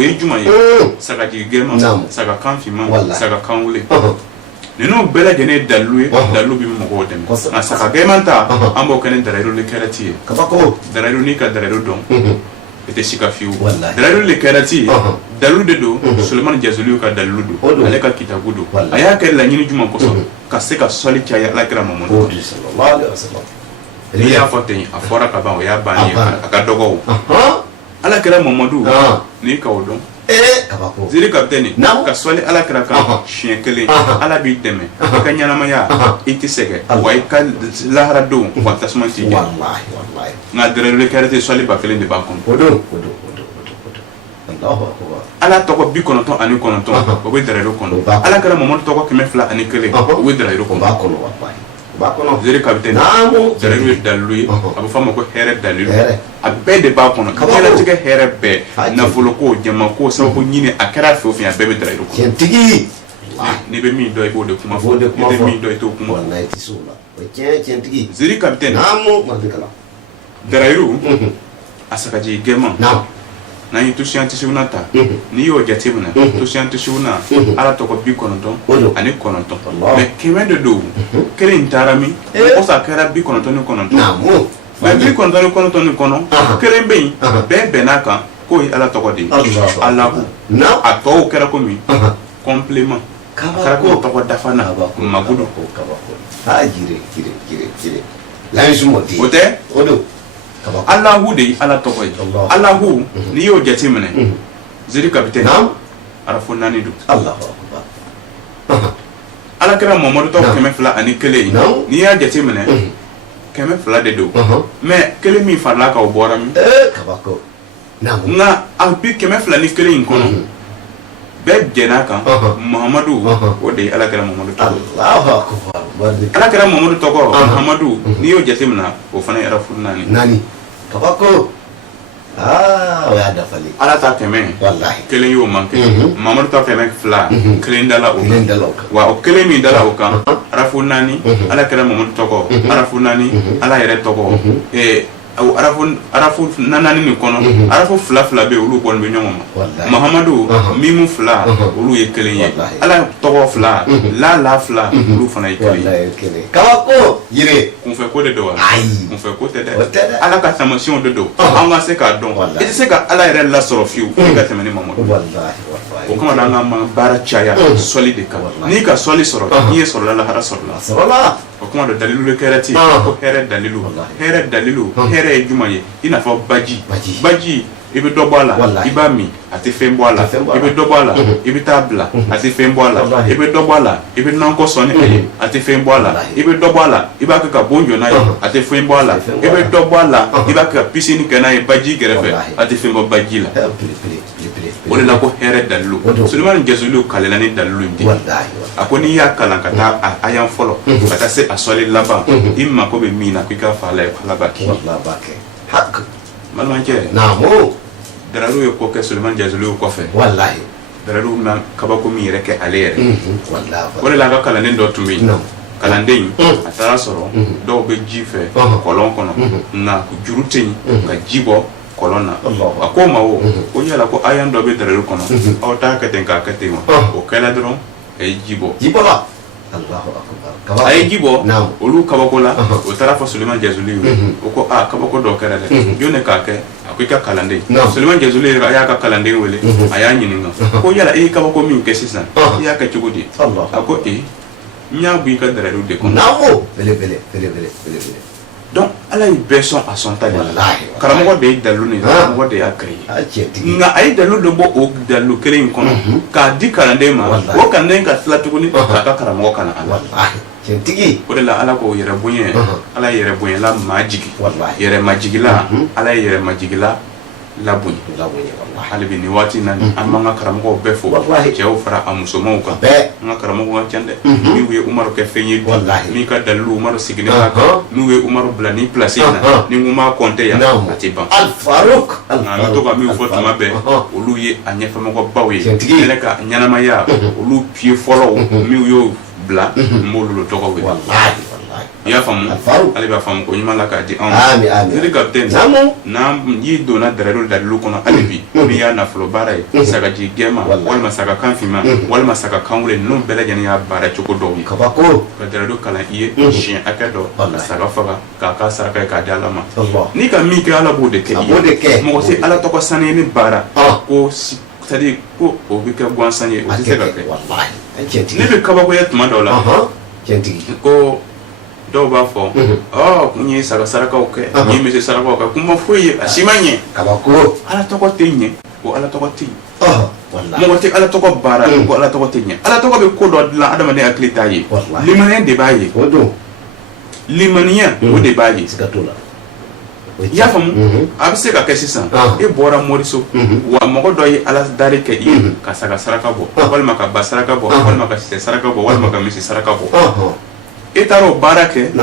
o ye juma ye saga jigema saga kanfima saga kanwule ninu bela gene dalu bi mɔgɔw dɛmɛ na saga gɛman ta an b'o kɛnɛ darayiru le kɛrɛti ye kabako darayiru ni ka darayiru dɔn ite sika fiu darayiru le kɛrɛti dalu de do Sulemani Jazuli ka dalu do ale ka kitabu do a y'a kɛ laɲini juma kosɔn ka se ka sɔli caya Alakira Mamadu sallallahu alaihi wasallam ni y'a fɔ ten a fɔra ka ban o y'a bannen ye a ka dɔgɔ Alakira Mamadu ni ka o dɔn kabako ziri kapiteni ka sɔli Alakira kan siɲɛ kelen Ala b'i dɛmɛ i ka ɲɛnamaya i tɛ sɛgɛn wa i ka lahara don wa tasuma t'i jɛ nka darayiru le kɛrɛti sɔli 1000 de b'a kɔnɔ Ala tɔgɔ 99 o bɛ darayiru kɔnɔ Alakira Mamadu tɔgɔ 201 o bɛ darayiru kɔnɔ zeri kapiteni darayiru ye dalilu ye a bɛ fɔ a ma ko hɛrɛ dalilu a bɛɛ de b'a kɔnɔ diɲɛlatigɛ hɛrɛ bɛɛ nafolo ko jama ko sababu ɲini a kɛra fɛn o fɛn a bɛɛ bɛ darayiru kɔnɔ n'i bɛ min dɔn i b'o de kuma fɔ n'i tɛ min dɔn i t'o kuma fɔ zeri kapiteni darayiru a sagaji gɛman n'an ye tusiyantisuna ta n'i y'o jateminɛ tusiyantisuna Ala tɔgɔ 99 ani 9 mais kɛmɛ de do kelen in taara min o sa kɛra 99 mais 99 ni kɔnɔ kelen bɛ yen bɛɛ bɛnn'a kan k'o ye Ala tɔgɔ de ye Alahu a tɔw kɛra komi complément a kɛra k'o tɔgɔ dafa na Magudu o tɛ Alahu de Ala tɔgɔ ye Alahu n'i y'o jateminɛ zeri kapiteni arafo 4 do Alakira Mamadu tɔgɔ 201 n'i y'a jateminɛ 200 de do mais kelen min farala ka o bɔra min nka a bi 201 in kɔnɔ bɛɛ jɛn'a kan Muhamadu o de ye Alakira Mamadu tɔgɔ Alakira Mamadu tɔgɔ Muhamadu n'i y'o jateminɛ o fana ye arafu 4 kabako o y'a dafali Ala ta tɛmɛ kelen y'o manqué Mamadu ta tɛmɛ 2 kelen dala o kan wa o kelen min dala o kan arafu 4 Alakira Mamadu tɔgɔ arafu 4 Ala yɛrɛ tɔgɔ arafu 4 ni kɔnɔ arafu 2 bɛ olu kɔni bɛ ɲɔgɔn ma Muhamadu mimu 2 olu ye kelen ye Ala tɔgɔ 2 la 2 olu fana ye kelen ye kabako yire kunfɛ ko de do wa kunfɛ ko tɛ dɛ Ala ka tamasiyɛnw de do an ka se k'a dɔn i tɛ se ka Ala yɛrɛ lasɔrɔ fiyewu i ka tɛmɛ ni Mamadu o kama an ka baara caya sɔli de kan n'i ka sɔli sɔrɔ n'i ye sɔrɔla lahara sɔrɔla o kuma dɔ dalilu le kɛrɛti ko hɛrɛ dalilu hɛrɛ ye juma ye i n'a fɔ baji i bɛ dɔ bɔ a la i b'a min a tɛ fɛn bɔ a la i bɛ dɔ bɔ a la i bɛ taa bila a tɛ fɛn bɔ a la i bɛ dɔ bɔ a la i bɛ nankɔ sɔnni a ye a tɛ fɛn bɔ a la i bɛ dɔ bɔ a la i b'a kɛ ka bon jɔ n'a ye a tɛ fɛn bɔ a la i bɛ dɔ bɔ a la i b'a kɛ ka piscine kɛ n'a ye baji kɛrɛfɛ a tɛ fɛn bɔ baji la o de la ko hɛrɛ dalilu Sulemani Jazuli kalela ni dalilu in de a ko n'i y'a kalan ka taa a yan fɔlɔ ka taa se a sɔli laban i mako bɛ min na ko i k'a fɔ Ala ye Ala b'a kɛ balimakɛ darayiru ye ko kɛ Sulemani Jazuli kɔfɛ darayiru na kabako min yɛrɛ kɛ ale yɛrɛ o de la a ka kalanden dɔ tun bɛ yen kalanden a taara sɔrɔ dɔw bɛ ji fɛ kɔlɔn kɔnɔ nka juru tɛ yen ka ji bɔ kɔlɔn na a ko ma o ko yala ko ayan dɔ bɛ darayiru kɔnɔ aw t'a kɛ ten k'a kɛ ten wa o kɛla dɔrɔn a ye ji bɔ a ye ji bɔ olu kabako la o taara fɔ Sulemani Jazuli ye o ko kabako dɔ kɛra dɛ jɔn k'a kɛ a ko i ka kalanden Sulemani Jazuli a y'a ka kalanden wele a y'a ɲininka ko yala e ye kabako min kɛ sisan i y'a kɛ cogo di a ko n y'a bɔ i ka darayiru de kɔnɔ donc Ala ye bɛɛ sɔn a sɔn ta de la karamɔgɔ de ye dalilu nin karamɔgɔ de y'a créé nka a ye dalilu de bɔ o dalilu kelen in kɔnɔ k'a di kalanden ma o kalanden ka tila tuguni k'a ka karamɔgɔ kana a la o de la Ala k'o yɛrɛ bonya Ala ye yɛrɛ bonyala maa jigi yɛrɛ majigila Ala ye yɛrɛ majigila labonya hali bi nin waati na an b'an ka karamɔgɔw bɛɛ fo cɛw fara a musomanw kan an ka karamɔgɔw ka ca dɛ n'u ye Umaru kɛ fɛn ye bi min ka dalilu Umaru sigilen b'a kan n'u ye Umaru bila ni place in na ni n ko m'a compter yan a tɛ ban nka an bɛ to ka min fɔ tuma bɛɛ olu ye a ɲɛfɛmɔgɔbaw ye yɛrɛ ka ɲɛnamaya olu pieds fɔlɔw min y'o bila n b'olu tɔgɔ wele ya famu ale ba famu ko nyima la ka di on ziri captain nam yi dona darero da lukono ale bi mi ya na flo bara e saga ji gema wal masaka kanfima wal masaka kanwle no bela jani ya bara choko do ka ba ko ka darero kala iye chien akado saga faga ka saraka ka dalama ni ka mi ke ala bode ke mo se ala to ko sane ni bara ko c'est-à-dire ko o bi ka gwansanye o se ka ke wallahi ni be ka ba ko yatuma dola ko do ba fo kunye saraka o ke ni mi se saraka o ka kuma foye asimanye ka ba ko ala to ko tenye ko ala to ko ti wallahi mo te ala to ko bara ko ala to ko tenye ala to ko be ko do la adama ne aklita yi limane de baye ko do limaniya o de baye sikatola ya famu abise ka kesi san e bora moriso wa mogo do yi ala dare ke yi ka saga saraka bo walma ka basaraka bo walma ka saraka bo walma ka misi saraka bo e taro barake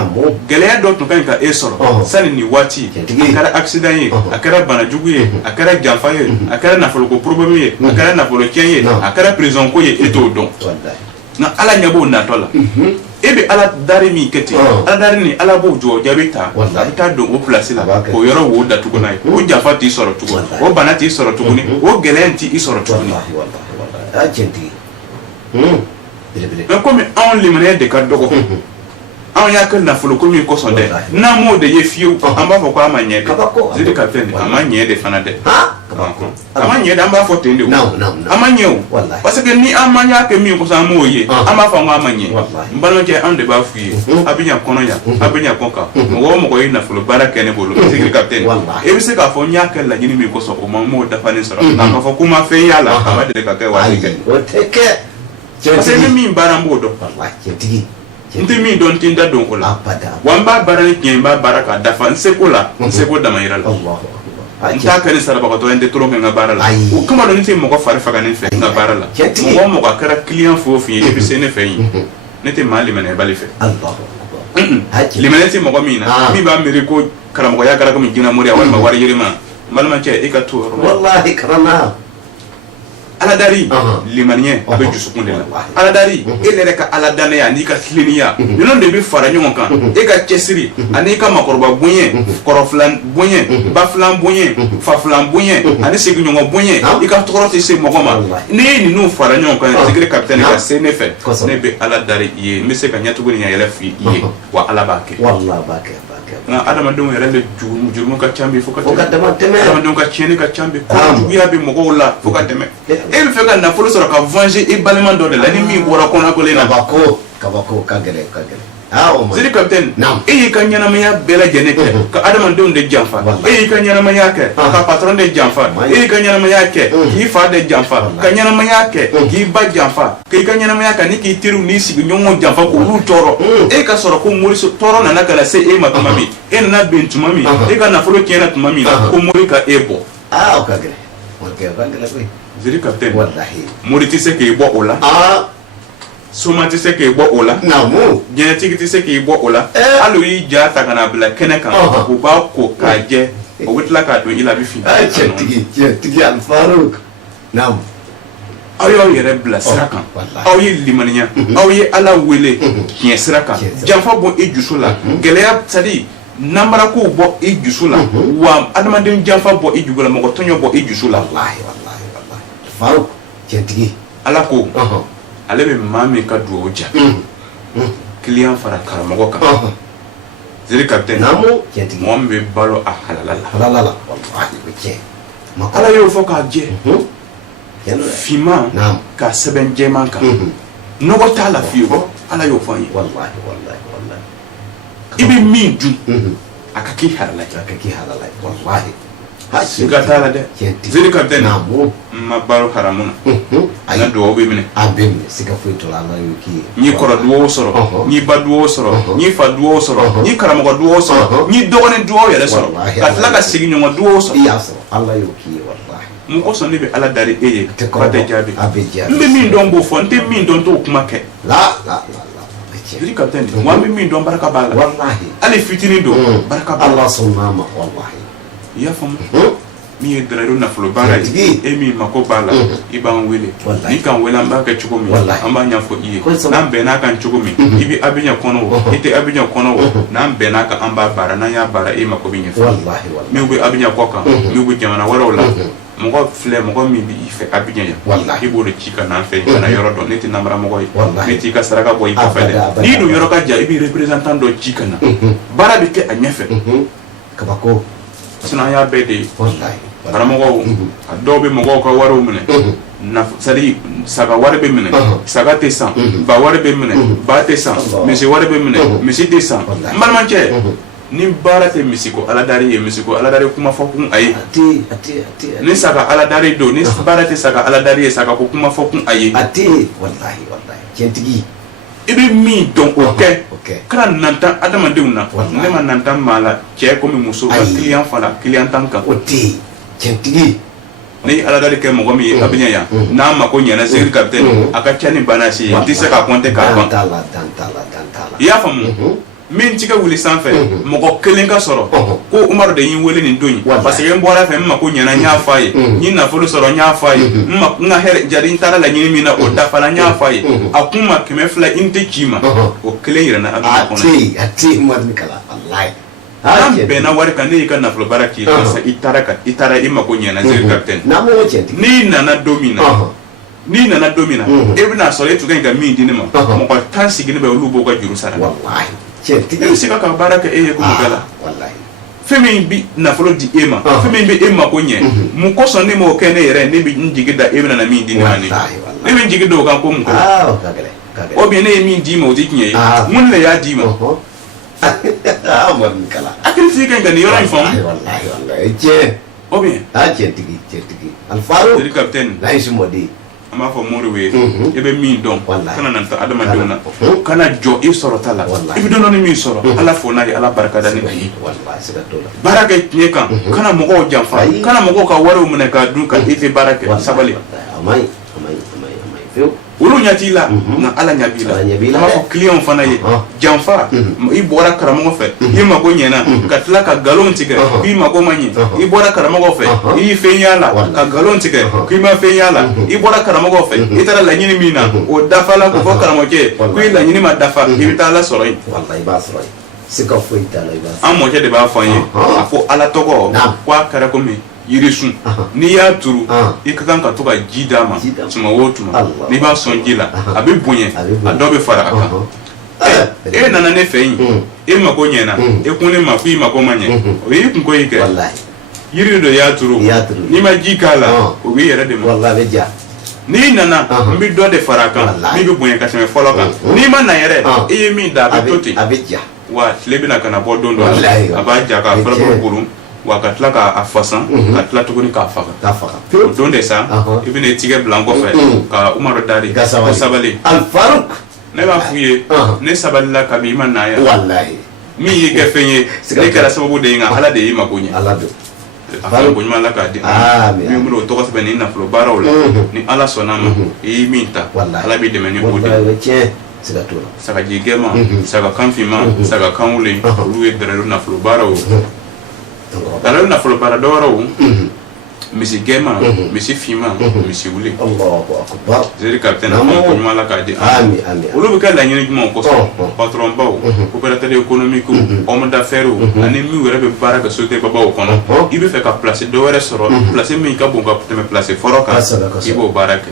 geleya do to kan ka e soro sani ni wati akara accident yi akara bana jugu yi akara janfa yi akara na folo ko problem yi akara na folo kien yi akara prison ko yi e to don na ala nyabo na tola ebe ala dare mi kete ala dare ni ala bo jo jabita ta do o place la ko yoro wo da tuguna o jafa ti soro tuguna o bana ti soro tuguni o gelenti i soro tuguni wallahi agenti mais comme on limane de ka dogo on ya kan na folo ko mi ko sonde na mo de ye fiu amba fo ko amanye de zidi captain amanye de fana de amanye de amba fo tende amanye o parce que ni amanya ke mi ko sa mo ye amba fo amanye mbalo je ande ba fuye abinya kono ya abinya konka mo mo ko ina folo baraka ne bolo zidi captain e bi se ka fo nya ke la jini mi ko so o mo da fane soro na ka fo kuma fe yala aba de ka ke wa ke o teke parce que mi barambo do wallahi tigi nti mi don tinda don ola wamba barani kimba baraka dafa nsekola nseko damayira la nta kani saraba ko to ende toro nga barala o kuma don nti mo ko fare faga ne fe nga barala mo mo ko kara client fo fi e bi sene fe yi nete mali mane bali fe limaneti mo ko mina mi ba mere ko kara mo ya kara ko mi gina mori awal ma wari yirima malma ce e ka to wallahi karana ala dari limanien abe jusukunde la ala dari ele ka ala dane ya ni ka kliniya ni non de bi fara nyon kan e ka chesiri ani ka makorba bonye koroflan bonye baflan bonye faflan bonye ani segi nyon bonye e ka torote se mogoma ni no fara nyon kan segre capitaine ka senefe ne be ala dari ye mi se ka nyatu goni ya yele fi ye wa ala bake wallahi bake na adama dum yere le jurmu ka chambi fuka adama dum ka cheni ka chambi ko juya bi mogo la fuka teme e be feka na folo soro ka venger e ballement do de la ni mi bora ko na ko le na kabako kagele zidi captain e ka nyana maya bela jeneke ka adama dum de janfa e ka nyana maya ke ka patron de janfa e ka nyana maya ke ki fa de janfa ka nyana maya ke ki ba janfa ka nyana maya ka ni ki tiru ni sigi nyongo janfa ko lu toro e ka soro ko mori so toro na kala se e matuma mi e na bentuma mi e ka na folo kena tuma mi ko mori ka ebo kagele kagele ko zidi captain wallahi mori ti se ke bo ola soma ti se ke bo ola namu genetic ti se ke bo ola alu yi ja ta kana bla kene kan ko ba ko ka je o witla ka do ila bi fi tigi al faruk nam ayo yere bla srakan aw yi limaniya aw yi ala wele kin srakan janfa bo e jusula geleya sadi nambara ko bo e jusula wa adamaden janfa bo e jugula mo ko tonyo bo e jusula wallahi faruk tigi ala ko ale be mami ka duo ja client fara karamogo ka zeli captain namu mo be balo a halala wallahi beke ala yo fo ka je fima ka seben jeman ka nogo tala fiyo ala yo fo yi wallahi ibi min ju akaki halala wallahi siga tala de zeli captain namu ma balo haramuna ana do be mine abem siga fuito la na yuki ni koro duo soro ni ba duo soro ni fa duo soro ni karamogo duo soro ni dogone duo yele soro ka tlaga sigi nyongo duo soro ya soro alla yuki wallahi mu ko son be ala dari eye pate jabi mbe min don bo fon te min don to kuma ke la zili captain wa mbe min don baraka bala wallahi ali fitini do baraka bala Allah sunnama wallahi ya fam min ye darayiru nafolo baara ye e min mako b'a la i b'an wele n'i kan wele an b'a kɛ cogo min an b'a ɲɛfɔ i ye n'an bɛnn'a kan cogo min i bɛ Abidjan kɔnɔ o i tɛ Abidjan kɔnɔ o n'an bɛnn'a kan an b'a baara n'an y'a baara e mako bɛ ɲɛfɔ min bɛ Abidjan kɔ kan min bɛ jamana wɛrɛw la mɔgɔ filɛ mɔgɔ min b'i fɛ Abidjan yan i b'o de ci ka n'an fɛ ka na yɔrɔ dɔn ne tɛ namara mɔgɔ ye ne t'i ka saraka bɔ i kɔfɛ dɛ n'i dun yɔrɔ ka jan i b'i représentant dɔ ci ka na baara bɛ kɛ a ɲɛfɛ kabako sinon an y'a bɛɛ de ye karamɔgɔw a dɔw bɛ mɔgɔw ka wariw minɛ c'est-à-dire saga wari bɛ minɛ saga tɛ san ba wari bɛ minɛ ba tɛ san misi wari bɛ minɛ misi tɛ san n balimacɛ ni baara tɛ misi ko aladari ye misi ko aladari kuma fɔ kun a ye ni saga aladari don ni baara tɛ saga aladari ye saga ko kuma fɔ kun a ye wallahi tiɲɛtigi i bɛ min dɔn o kɛ kana nantan adamadenw na ne ma nantan maa la cɛ komi muso ka client fana client tan kan o tɛ tiɲɛtigi ni aladari kɛ mɔgɔ min ye Abidjan yan n'a mako ɲɛna Seydi Kapitɛni a ka ca ni banasi ye n tɛ se ka compter k'a ban i y'a faamu min tigɛ wuli sanfɛ mɔgɔ kelen ka sɔrɔ ko Umaru de y'i wele nin don in parce que n bɔra fɛ n mako ɲɛna n y'a f'a ye n ye nafolo sɔrɔ n y'a f'a ye n ka hɛrɛ jari n taara laɲini min na o dafala n y'a f'a ye a kun ma 200 i n tɛ ci ma o kelen yirana Abidjan kɔnɔ a tɛ Umaru kala wallahi n'an bɛnna wari kan ne y'i ka nafolo baara k'i la i taara i mako ɲɛna Seydi Kapitɛni n'i nana don min na e bɛna sɔrɔ e tun ka ɲi ka min di ne ma mɔgɔ 10 sigilen bɛ olu b'o ka juru sara e bɛ se ka baara kɛ e ye komi bɛɛ la fɛn min bɛ nafolo di e ma fɛn min bɛ e mako ɲɛ mun kosɔn ne m'o kɛ ne yɛrɛ ne bɛ n jigi da e bɛna na min di ne ma ne bɛ n jigi da o kan ko mun kɔnɔ o bien ne ye min d'i ma o tɛ tiɲɛ ye mun de y'a d'i ma hakili tigi ka ɲi ka nin yɔrɔ in faamu o bien Seydi Kapitɛni an b'a fɔ Modibo ye i bɛ min dɔn kana na taa adamadenw na kana jɔ i sɔrɔ ta la i bɛ dɔɔnin min sɔrɔ Ala fo n'a ye Ala barika da ne ye baara kɛ tiɲɛ kan kana mɔgɔw janfa kana mɔgɔw ka wariw minɛ k'a dun ka e tɛ baara kɛ sabali olu ɲɛ t'i la nka Ala ɲɛ b'i la an b'a fɔ client fana ye janfa i bɔra karamɔgɔ fɛ i mako ɲɛna ka tila ka nkalon tigɛ k'i mako ma ɲɛ i bɔra karamɔgɔ fɛ i y'i fɛn y'a la ka nkalon tigɛ k'i ma fɛn y'a la i bɔra karamɔgɔ fɛ i taara laɲini min na o dafala ko fɔ karamɔgɔkɛ ko i laɲini ma dafa i bɛ taa Ala sɔrɔ yen an mɔkɛ de b'a fɔ an ye a ko Ala tɔgɔ ko a kɛra komi yirisun n'i y'a turu i ka kan ka to ka ji d'a ma tuma o tuma n'i b'a sɔn ji la a bɛ bonya a dɔ bɛ fara a kan e nana ne fɛ yen e mako ɲɛna e kun ne ma ko i mako ma ɲɛ o y'i kunko yi kɛ yiri dɔ y'a turu n'i ma ji k'a la o b'i yɛrɛ de ma n'i nana n bɛ dɔ de fara a kan min bɛ bonya ka tɛmɛ fɔlɔ kan n'i ma na yɛrɛ i ye min da a bɛ to ten wa tile bɛna ka na bɔ don dɔ a b'a ja k'a fɔlɔ kurun wa ka tila k'a fasan ka tila tuguni k'a faga o don de sa i bɛna tigɛ bila n kɔfɛ ka Umaru dari ko sabali ne b'a f'u ye ne sabalila kabi i ma na yan min y'i kɛ fɛn ye ne kɛra sababu de ye nka Ala de y'i mako ɲɛ a fana ko ɲuman Ala k'a di min bolo o tɔgɔ sɛbɛn ni nafolo baaraw la ni Ala sɔnna ma i y'i min ta Ala b'i dɛmɛ ni o de sagaji gɛnma saga kan finma saga kan wuli olu ye darayiru nafolo baaraw darayiru nafolo baara dɔwɛrɛw misi gɛnma misi finma misi wuli Seydi Kapitɛni a fana ko ɲuman Ala k'a di olu bɛ kɛ laɲini jumɛnw kosɔn patron baw opérateur économique homme d'affaires ani min yɛrɛ bɛ baara kɛ société babaw kɔnɔ i bɛ fɛ ka place dɔwɛrɛ sɔrɔ place min ka bon ka tɛmɛ place fɔlɔ kan i b'o baara kɛ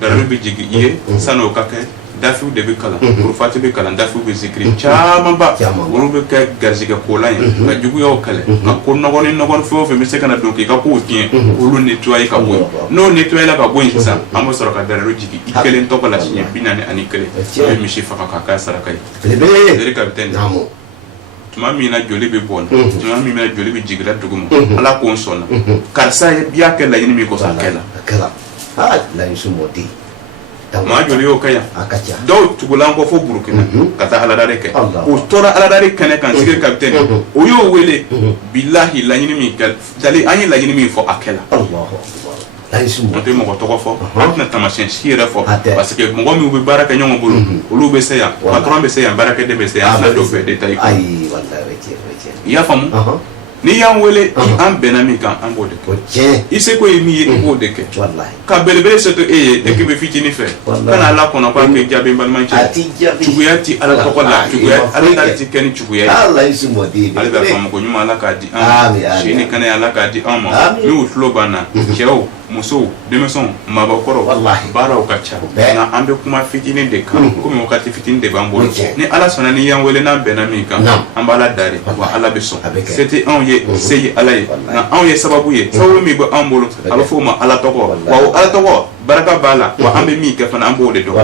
darayiru bɛ jigin i ye san'o ka kɛ dafiw de bɛ kalan kurufati bɛ kalan dafiw bɛ zikiri camanba olu bɛ kɛ garizigɛ kolan ye ka juguyaw kɛlɛ ka ko nɔgɔ ni nɔgɔ fɛn o fɛn bɛ se ka na don k'i ka kow tiɲɛ olu nettoyer ka bɔ yen n'o nettoyer la ka bɔ yen sisan an bɛ sɔrɔ ka darayiru jigin i kelen tɔgɔ la siɲɛ 41 o ye misi faga k'a k'a saraka ye Seydi Kapitɛni tuma min na joli bɛ bɔn tuma min na joli bɛ jigila dugu ma Ala ko n sɔnna karisa i y'a kɛ laɲini min kɔsɔn a kɛla maa joli y'o kɛ yan dɔw tugulan kɔ fo Burukina ka taa aladari kɛ o tora aladari kɛnɛ kan Seydi Kapitɛni o y'o wele bilahi laɲini min kɛ dali an ye laɲini min fɔ a kɛla an tɛ mɔgɔ tɔgɔ fɔ an tɛna tamasiyɛn si yɛrɛ fɔ parce que mɔgɔ min bɛ baara kɛ ɲɔgɔn bolo olu bɛ se yan patron bɛ se yan baarakɛden bɛ se yan an fila dɔw bɛɛ de ta i kɔ i y'a faamu ni y'an wele an bɛnna min kan an b'o de kɛ i se ko ye min ye i b'o de kɛ ka belebele se to e ye dès que bɛ fitinin fɛ kana ala kɔnɔ k'a kɛ jaabi balimancɛ juguya ti ala tɔgɔ la juguya ala ta ti kɛ ni juguya ye ale bɛ faamako ɲuman ala k'a di an ma si ni kɛnɛya ala k'a di an ma n'u tulo banna cɛw musow denmisɛnw mabɔkɔrɔw baaraw ka ca nka an bɛ kuma fitinin de kan komi wagati fitinin de b'an bolo ni ala sɔnna ni y'an wele n'an bɛnna min kan an b'ala dari wa ala bɛ sɔn se tɛ anw ye se ye ala ye nka anw ye sababu ye sababu min bɛ anw bolo a bɛ fɔ o ma ala tɔgɔ wa o ala tɔgɔ baraka b'a la wa an bɛ min kɛ fana an b'o de dɔn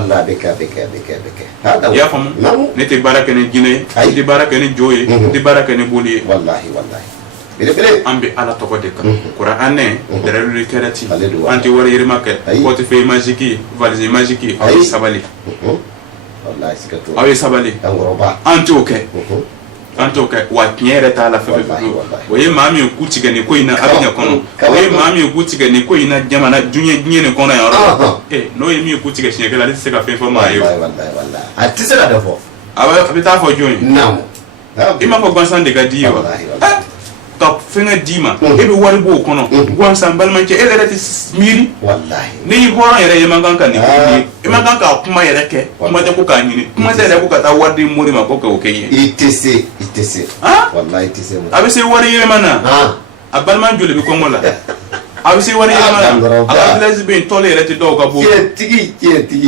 i y'a faamu ne tɛ baara kɛ ni jinɛ ye ne tɛ baara kɛ ni jo ye ne tɛ baara kɛ ni boli ye an bɛ ala tɔgɔ de kan kuranɛ dɛrɛlu kɛrɛti an tɛ wari yirima kɛ portefeuille magique valise magique aw ye sabali aw ye sabali an t'o kɛ an t'o kɛ wa tiɲɛ yɛrɛ t'a la fɛn fɛn o ye maa min ye ku tigɛ nin ko in na abiɲɛ kɔnɔ o ye maa min ye ku tigɛ nin ko in na jamana diɲɛ nin kɔnɔ yan yɔrɔ n'o ye min ye ku tigɛ siɲɛ kelen ale tɛ se ka fɛn fɔ maa ye o a tɛ se ka dɔ fɔ a bɛ taa fɔ jɔn ye i m'a fɔ gansan de ka di ye wa ka fɛngɛ d'i ma e bɛ wari b'o kɔnɔ gansan balimancɛ e yɛrɛ tɛ miiri ni y'i hɔrɔn yɛrɛ ye man kan ka nin ko ye i man kan k'a kuma yɛrɛ kɛ kuma tɛ ko k'a ɲini kuma tɛ yɛrɛ ko ka taa wari di mori ma ko k'o kɛ ye i tɛ se a bɛ se wari yɛlɛma na a balima joli bɛ kɔngɔ la a bɛ se wari yɛlɛma na a ka village bɛ yen tɔli yɛrɛ tɛ dɔw ka bɔ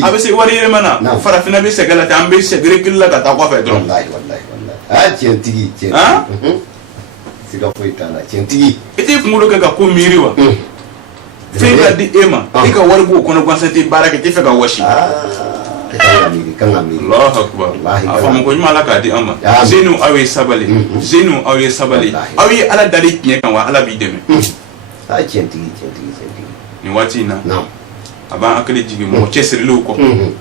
a bɛ se wari yɛlɛma na farafinna bɛ sɛgɛ la ten an bɛ sɛgɛrɛ kelen la ka taa kɔfɛ dɔrɔn tiɲɛtigi siga foyi t'a la tiɲɛtigi i t'i kunkolo kɛ ka ko miiri wa fɛn ka di e ma i ka wari b'o kɔnɔ gansan tɛ baara kɛ tɛ fɛ ka wɔsi kan ka miiri Allahu akbar a faamako ɲuman ala k'a di an ma zenu aw ye sabali zenu aw ye sabali aw ye ala dali tiɲɛ kan wa ala b'i dɛmɛ tiɲɛtigi nin waati in na a b'an hakili jigin mɔgɔ cɛsirilenw kɔ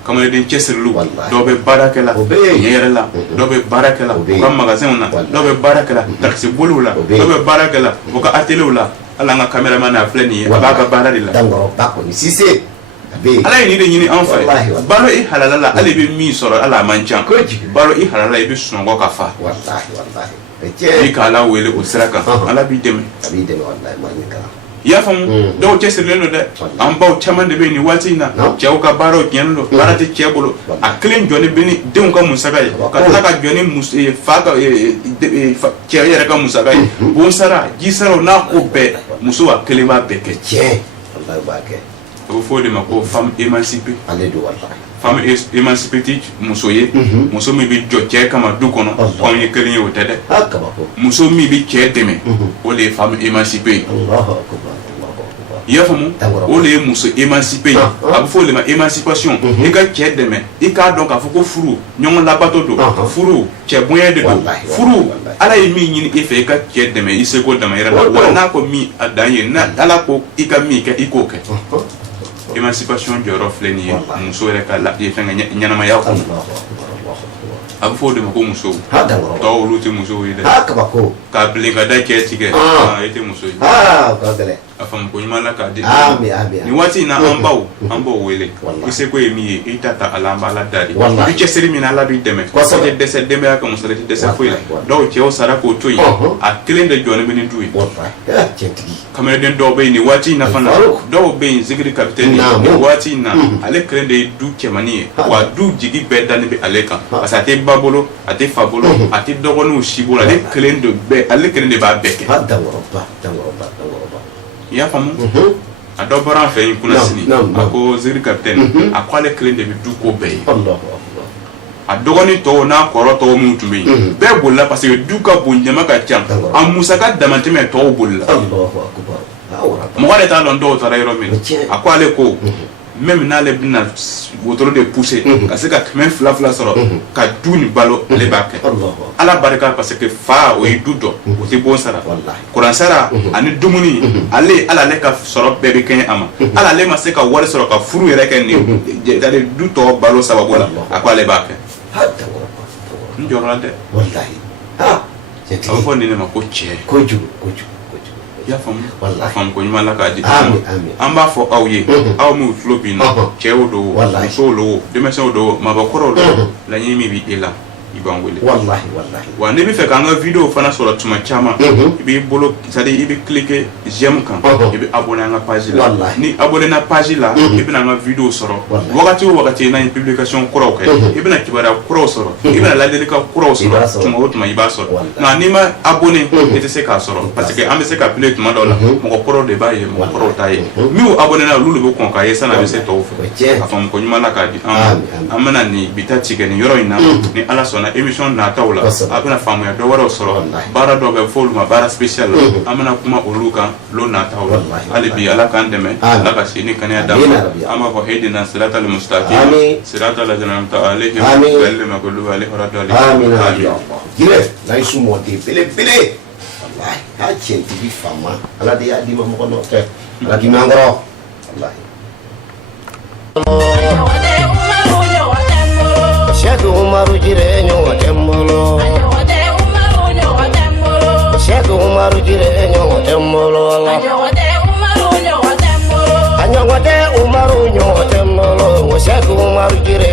kamalen cɛsirilenw dɔw bɛ baara kɛ la ɲɛ yɛrɛ la dɔw bɛ baara kɛ la u ka magasinw na dɔw bɛ baara kɛ la taxi boliw la dɔw bɛ baara kɛ la u ka ateliers la hali an ka cameraman a filɛ nin ye a b'a ka baara de la ala ye nin de ɲini an fɛ balo i halala la hali i bɛ min sɔrɔ ala a man ca balo i halala i bɛ sunɔgɔ ka fa i k'ala wele o sira kan ala b'i dɛmɛ i y'a faamu dɔw cɛsirilen don dɛ an baw caman de bɛ nin waati in na cɛw ka baaraw tiɲɛnen don baara tɛ cɛ bolo a kelen jɔni bɛ ni denw ka musaka ye ka tila ka jɔ ni fa ka cɛ yɛrɛ ka musaka ye bon sara ji saraw n'a ko bɛɛ muso a kelen b'a bɛɛ kɛ a bɛ fɔ o de ma ko femme émancipée femme émancipée ti muso ye muso min bɛ jɔ cɛ kama du kɔnɔ anw ye kelen ye o tɛ dɛ muso min bɛ cɛ dɛmɛ o de ye femme émancipée i y'a faamu o de ye muso émancipée ye a bɛ fɔ o de ma émancipation i ka cɛ dɛmɛ i k'a dɔn k'a fɔ ko furu ɲɔgɔn labato don furu cɛ bonya de don furu ala ye min ɲini e fɛ i ka cɛ dɛmɛ i seko damayɛrɛ la wa n'a ko min a dan ye n'a ala ko i ka min kɛ i k'o kɛ émancipation jɔyɔrɔ filɛ nin ye muso yɛrɛ ka fɛn ɲɛnamaya kɔnɔ a bɛ fɔ o de ma ko muso tɔw olu tɛ musow ye dɛ k'a bilen ka da cɛ tigɛ e tɛ muso ye a faamako ɲuman la k'a di nin waati in na an b'o wele i seko ye min ye i ta ta ala an b'ala dari i cɛsiri min na ala b'i dɛmɛ i tɛ dɛsɛ denbaya ka muso la i tɛ dɛsɛ foyi la dɔw cɛw sara k'o to yen a kelen de jɔlen bɛ ni du ye kamalen dɔw bɛ yen nin waati in na fana dɔw bɛ yen zikiri capitaine nin waati in na ale kelen de ye du cɛmannin ye wa du jigi bɛɛ dalen bɛ ale kan parce que a tɛ ba bolo a tɛ fa bolo a tɛ dɔgɔninw si bolo ale kelen de b'a bɛɛ kɛ i y'a faamu a dɔ bɔra an fɛ yen kunna sini a ko zikiri capitaine a ko ale kelen de bɛ du ko bɛɛ ye a dɔgɔnin tɔw n'a kɔrɔ tɔw minnu tun bɛ yen bɛɛ bolila parce que du ka bon jama ka ca a musaka damatɛmɛ tɔw bolila mɔgɔ de t'a dɔn dɔw taara yɔrɔ min a ko ale ko même n'ale bɛna wotoro de pousser ka se ka 200 sɔrɔ ka du ni balo ale b'a kɛ ala barika parce que fa o ye du dɔ o tɛ bon sara kuran sara ani dumuni ale ka sɔrɔ bɛɛ bɛ kɛɲɛ a ma ala ale ma se ka wari sɔrɔ ka furu yɛrɛ kɛ nin du tɔ balo sababu la a ko ale b'a kɛ n jɔrɔla dɛ a bɛ fɔ nin de ma ko cɛ i y'a faamu a faamuko ɲuman la k'a di an b'a fɔ aw ye aw minnu tulo b'i na cɛw do musow do denmisɛnw do mabɔkɔrɔw do laɲini min bɛ e la i b'an wele wallahi wa ne bɛ fɛ k'an ka video fana sɔrɔ tuma caman i b'i bolo c'est-à-dire i bɛ cliquer j'aime kan i bɛ abonné an ka page la ni abonné na page la i bɛna an ka video sɔrɔ wagati o wagati n'an ye publication kuraw kɛ i bɛna kibaruya kuraw sɔrɔ i bɛna ladilikan kuraw sɔrɔ tuma o tuma i b'a sɔrɔ nka n'i ma abonné i tɛ se k'a sɔrɔ parce que an bɛ se ka play tuma dɔw la mɔgɔ kɔrɔw de b'a ye mɔgɔ kɔrɔw t'a ye minnu abonné na olu de bɛ kɔn k'a ye san'a bɛ se tɔw fɛ a faamu ko ɲuman na k'a di an bɛna nin bi ta ci kɛ nin yɔrɔ in na ni ala sɔnna émission nataw la a bɛna faamuya dɔ wɛrɛw sɔrɔ baara dɔ bɛ fɔ olu ma baara spécial la an bɛna kuma olu kan lo nataw la hali bi ala k'an dɛmɛ ala ka si ni kɛnɛya d'an ma an b'a fɔ hedina siratal mustaqim siratal ladzina an'amta alaihim ghayril maghdubi alaihim waladdallin amin jire na isu mɔden belebele wallahi k'a tiɲɛtigi faama ala de y'a di ma mɔgɔ nɔfɛ ala k'i mɛn kɔrɔ wallahi Sheikh Umaru jire nyo tembolo Sheikh Umaru jire nyo tembolo Anyo wade Umaru nyo tembolo Sheikh Umaru jire